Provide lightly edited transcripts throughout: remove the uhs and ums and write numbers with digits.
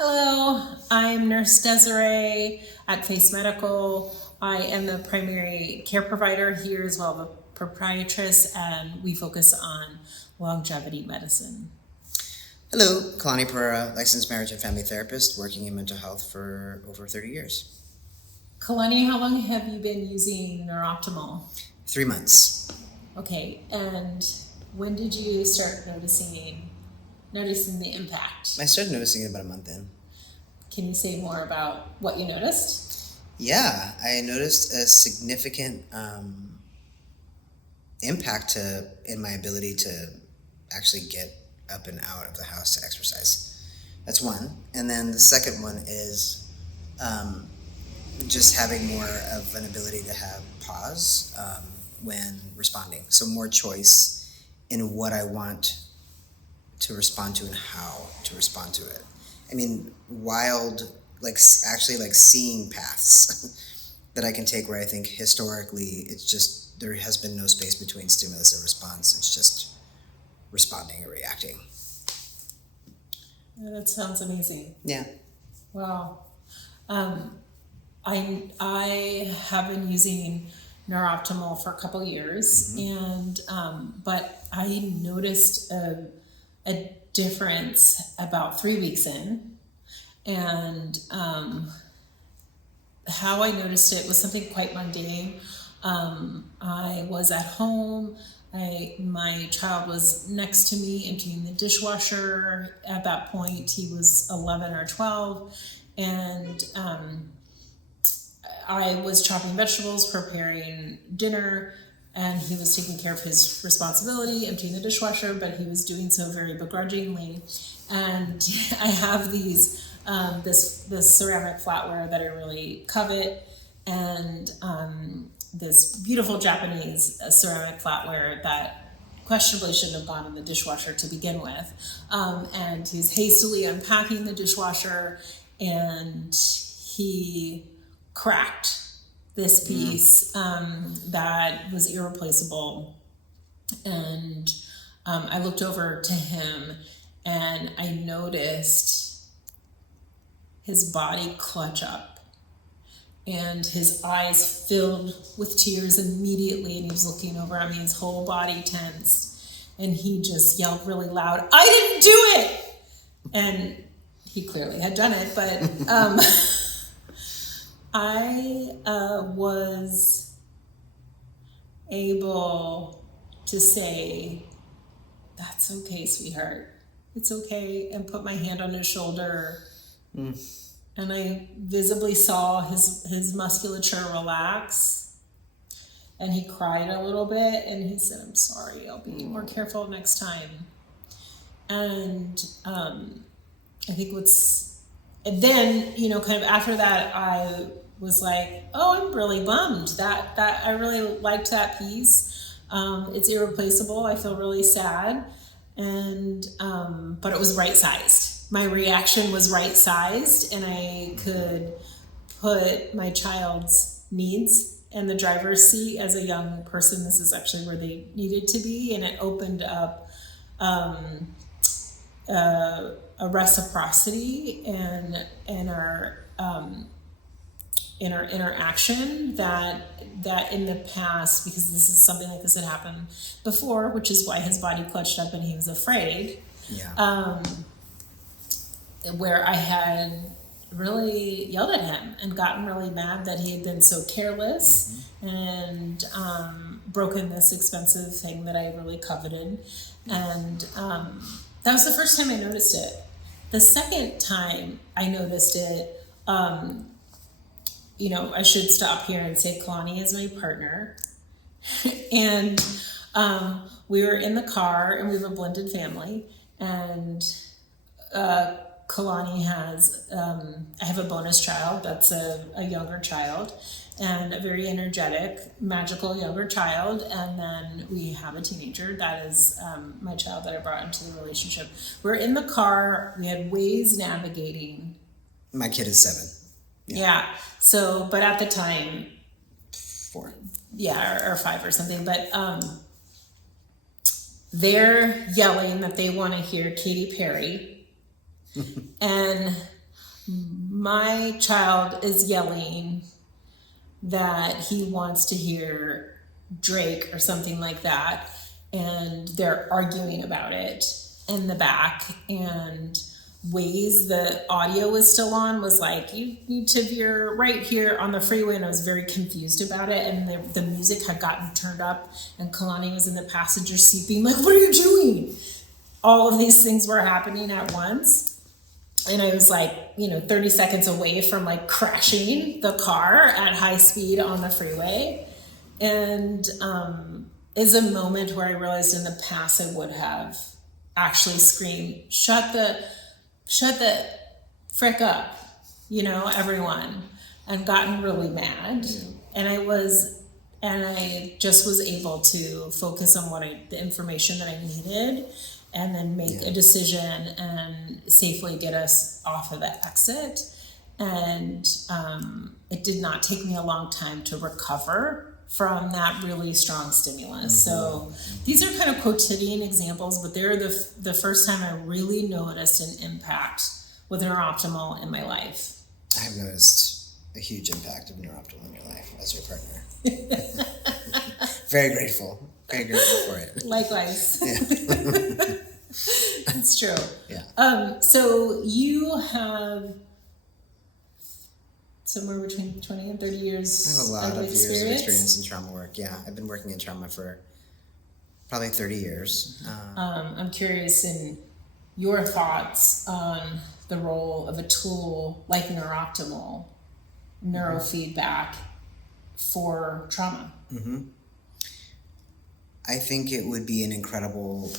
Hello, I'm Nurse Desiree at Face Medical. I am the primary care provider here as well, the proprietress, and we focus on longevity medicine. Hello, Kalani Pereira, licensed marriage and family therapist, working in mental health for over 30 years. Kalani, how long have you been using NeurOptimal? 3 months. Okay, and when did you start noticing the impact? I started noticing it about a month in. Can you say more about what you noticed? Yeah, I noticed a significant impact in my ability to actually get up and out of the house to exercise. That's one. And then the second one is just having more of an ability to have pause when responding. So more choice in what I want to respond to and how to respond to it. I mean, actually seeing paths that I can take where I think historically it's just, there has been no space between stimulus and response. It's just responding or reacting. Yeah, that sounds amazing. Yeah. Wow. I have been using NeurOptimal for a couple years, and but I noticed a difference about 3 weeks in, and how I noticed it was something quite mundane. I was at home. My child was next to me emptying the dishwasher. At that point, he was 11 or 12, and I was chopping vegetables, preparing dinner, and he was taking care of his responsibility, emptying the dishwasher, but he was doing so very begrudgingly. And I have these this ceramic flatware that I really covet, and this beautiful Japanese ceramic flatware that questionably shouldn't have gone in the dishwasher to begin with. And he's hastily unpacking the dishwasher, and he cracked this piece that was irreplaceable. And I looked over to him, and I noticed his body clutch up, and his eyes filled with tears immediately, and he was looking over at me, his whole body tensed, and he just yelled really loud, "I didn't do it!" And he clearly had done it, but I was able to say, "That's okay, sweetheart. It's okay," and put my hand on his shoulder. And I visibly saw his musculature relax, and he cried a little bit, and he said, "I'm sorry, I'll be more careful next time." And I think and then, kind of after that, I was like, "Oh, I'm really bummed that I really liked that piece. It's irreplaceable. I feel really sad." And but it was right-sized. My reaction was right-sized, and I could put my child's needs in the driver's seat. As a young person, this is actually where they needed to be, and it opened up a reciprocity in our interaction that in the past, because this is something like this had happened before, which is why his body clutched up and he was afraid. Yeah. Where I had really yelled at him and gotten really mad that he had been so careless and broken this expensive thing that I really coveted. And that was the first time I noticed it. The second time I noticed it, I should stop here and say Kalani is my partner. And we were in the car, and we have a blended family, and Kalani has, I have a bonus child that's a younger child, and a very energetic, magical younger child, and then we have a teenager that is my child that I brought into the relationship. We're in the car, we had ways navigating. My kid is 7. Yeah. So, but at the time, 4. Yeah, or 5 or something, but they're yelling that they want to hear Katy Perry. And my child is yelling that he wants to hear Drake or something like that, and they're arguing about it in the back, and Waze, the audio was still on, was like, you need to veer right here on the freeway, and I was very confused about it, and the music had gotten turned up, and Kalani was in the passenger seat being like, what are you doing? All of these things were happening at once, and I was like, 30 seconds away from like crashing the car at high speed on the freeway. And is a moment where I realized in the past I would have actually screamed, shut the frick up, everyone, and gotten really mad. And I just was able to focus on the information that I needed, and then make a decision and safely get us off of the exit. And it did not take me a long time to recover from that really strong stimulus. So these are kind of quotidian examples, but they're the first time I really noticed an impact with NeurOptimal in my life. I have noticed a huge impact of NeurOptimal in your life as your partner. Very grateful for it. Likewise. Yeah. It's true. Yeah. So you have somewhere between 20 and 30 years. I have a lot of years of experience in trauma work. Yeah, I've been working in trauma for probably 30 years. I'm curious in your thoughts on the role of a tool like NeurOptimal Neurofeedback for trauma. Mm-hmm. I think it would be an incredible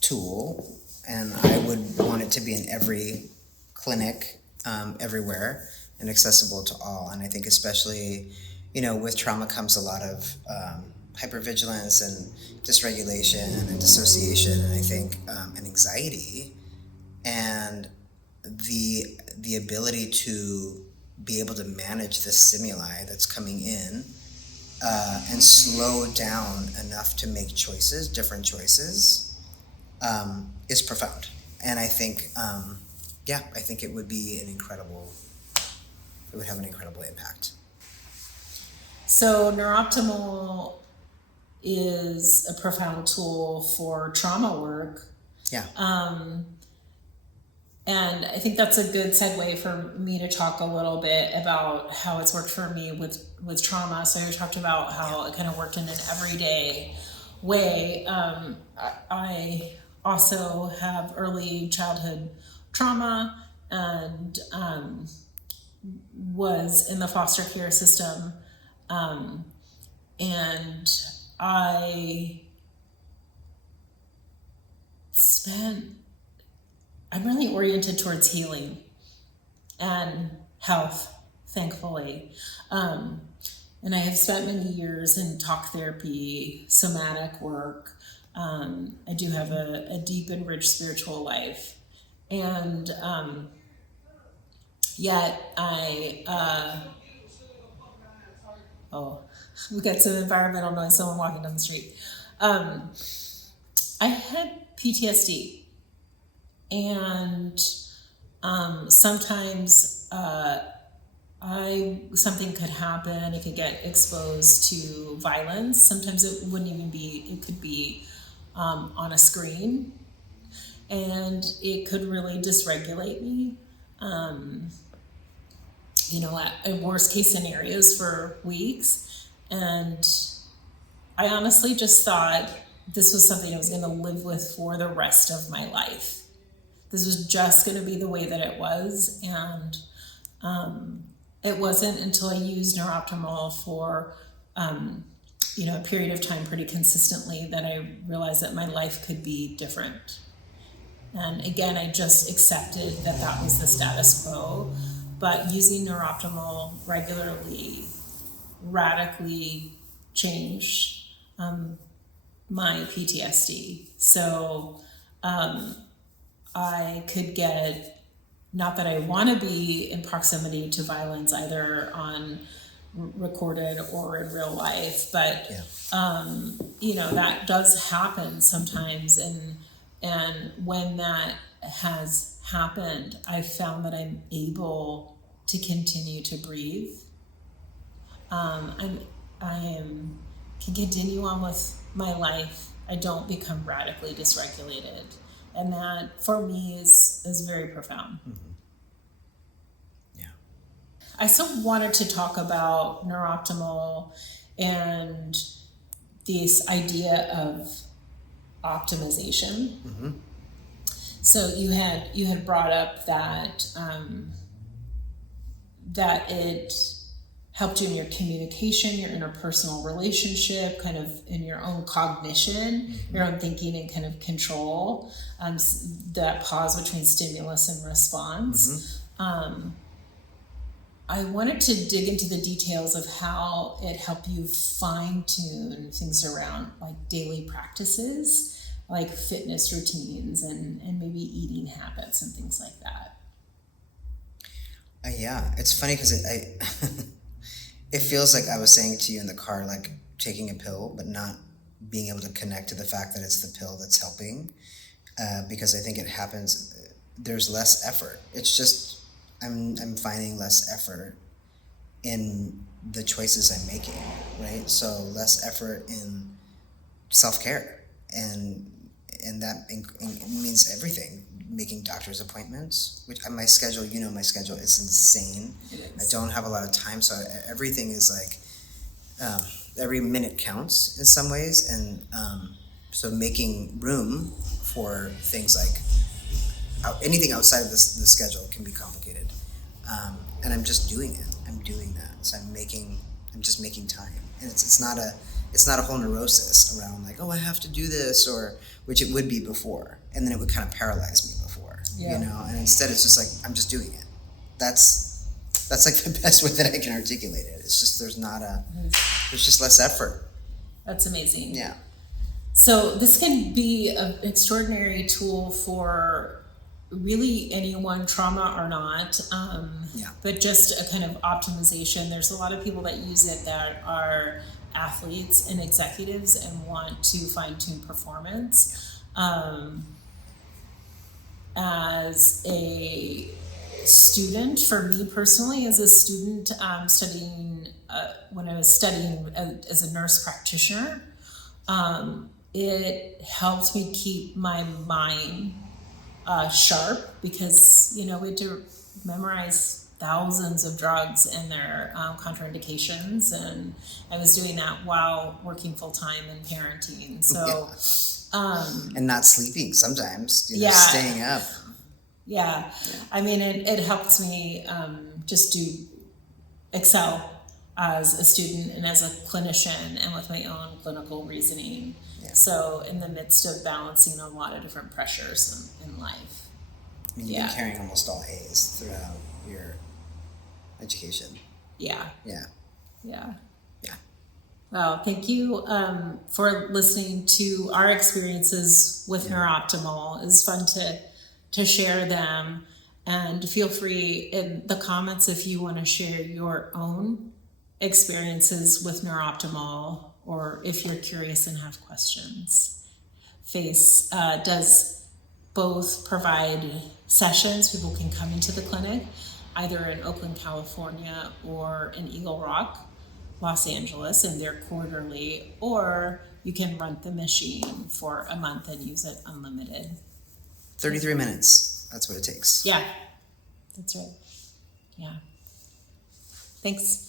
tool, and I would want it to be in every clinic, everywhere, and accessible to all. And I think especially, with trauma comes a lot of hypervigilance and dysregulation and dissociation, and I think and anxiety, and the ability to be able to manage the stimuli that's coming in and slow down enough to make different choices, is profound. And I think, I think it would be it would have an incredible impact. So NeurOptimal is a profound tool for trauma work. Yeah. And I think that's a good segue for me to talk a little bit about how it's worked for me with trauma. So you talked about how it kind of worked in an everyday way. I also have early childhood trauma and was in the foster care system. And I'm really oriented towards healing and health, thankfully. And I have spent many years in talk therapy, somatic work. I do have a deep and rich spiritual life. And yet we got some environmental noise, someone walking down the street. I had PTSD. And sometimes something could happen. I could get exposed to violence. Sometimes it wouldn't even be, it could be on a screen, and it could really dysregulate me. At worst case scenarios for weeks. And I honestly just thought this was something I was going to live with for the rest of my life. This was just going to be the way that it was. And it wasn't until I used NeurOptimal for a period of time pretty consistently that I realized that my life could be different. And again, I just accepted that was the status quo. But using NeurOptimal regularly radically changed my PTSD. So I could get, not that I want to be in proximity to violence either on recorded or in real life, but that does happen sometimes. And when that has happened, I found that I'm able to continue to breathe. I can continue on with my life. I don't become radically dysregulated. And that, for me, is very profound. Mm-hmm. Yeah. I still wanted to talk about NeurOptimal and this idea of optimization. Mm-hmm. So you had brought up that that it helped you in your communication, your interpersonal relationship, kind of in your own cognition, your own thinking and kind of control, that pause between stimulus and response. I wanted to dig into the details of how it helped you fine-tune things around like daily practices, like fitness routines and maybe eating habits and things like that. Yeah, it's funny because it feels like I was saying to you in the car, like taking a pill, but not being able to connect to the fact that it's the pill that's helping, because I think it happens. There's less effort. It's just I'm finding less effort in the choices I'm making, right? So less effort in self-care, and that means everything. Making doctor's appointments, which my schedule, my schedule is insane. It is. I don't have a lot of time, so everything is like every minute counts in some ways, and so making room for things like anything outside of the schedule can be complicated, and I'm just doing it. I'm doing that, so I'm just making time, and it's not a whole neurosis around like, oh, I have to do this, or which it would be before, and then it would kind of paralyze me before, and instead it's just like I'm just doing it. That's like the best way that I can articulate it. It's just there's just less effort. That's amazing. Yeah. So this can be an extraordinary tool for really anyone, trauma or not, but just a kind of optimization. There's a lot of people that use it that are athletes and executives and want to fine-tune performance. As a student, for me personally, as a student studying, when I was studying as a nurse practitioner, it helped me keep my mind sharp, because we had to memorize thousands of drugs and their contraindications, and I was doing that while working full-time and parenting, so and not sleeping sometimes, staying up. I mean, it helped me just to excel as a student and as a clinician and with my own clinical reasoning. So in the midst of balancing a lot of different pressures in life. I mean, you've been carrying almost all A's throughout your education. Yeah. Well, thank you for listening to our experiences with NeurOptimal. It's fun to share them, and feel free in the comments if you want to share your own experiences with NeurOptimal, or if you're curious and have questions. FACE does both provide sessions. People can come into the clinic either in Oakland, California, or in Eagle Rock, Los Angeles, and they're quarterly, or you can rent the machine for a month and use it unlimited. 33 minutes. That's what it takes. Yeah, that's right. Yeah. Thanks.